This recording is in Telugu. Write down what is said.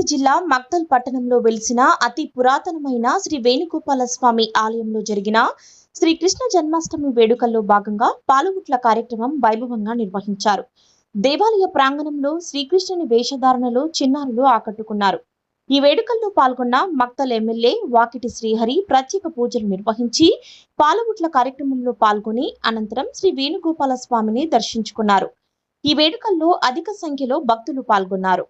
వనపర్తి జిల్లా మక్తల్ పట్టణంలో వెలిసిన అతి పురాతనమైన శ్రీ వేణుగోపాల స్వామి ఆలయంలో జరిగిన శ్రీకృష్ణ జన్మాష్టమి వేడుకల్లో భాగంగా పాలుగుట్ల కార్యక్రమం వైభవంగా నిర్వహించారు. దేవాలయ ప్రాంగణంలో శ్రీకృష్ణుని వేషధారణలో చిన్నారులు ఆకట్టుకున్నారు. ఈ వేడుకల్లో పాల్గొన్న మక్తల్ ఎమ్మెల్యే వాకిటి శ్రీహరి ప్రత్యేక పూజలు నిర్వహించి పాలుగుట్ల కార్యక్రమంలో పాల్గొని అనంతరం శ్రీ వేణుగోపాల స్వామిని దర్శించుకున్నారు. ఈ వేడుకల్లో అధిక సంఖ్యలో భక్తులు పాల్గొన్నారు.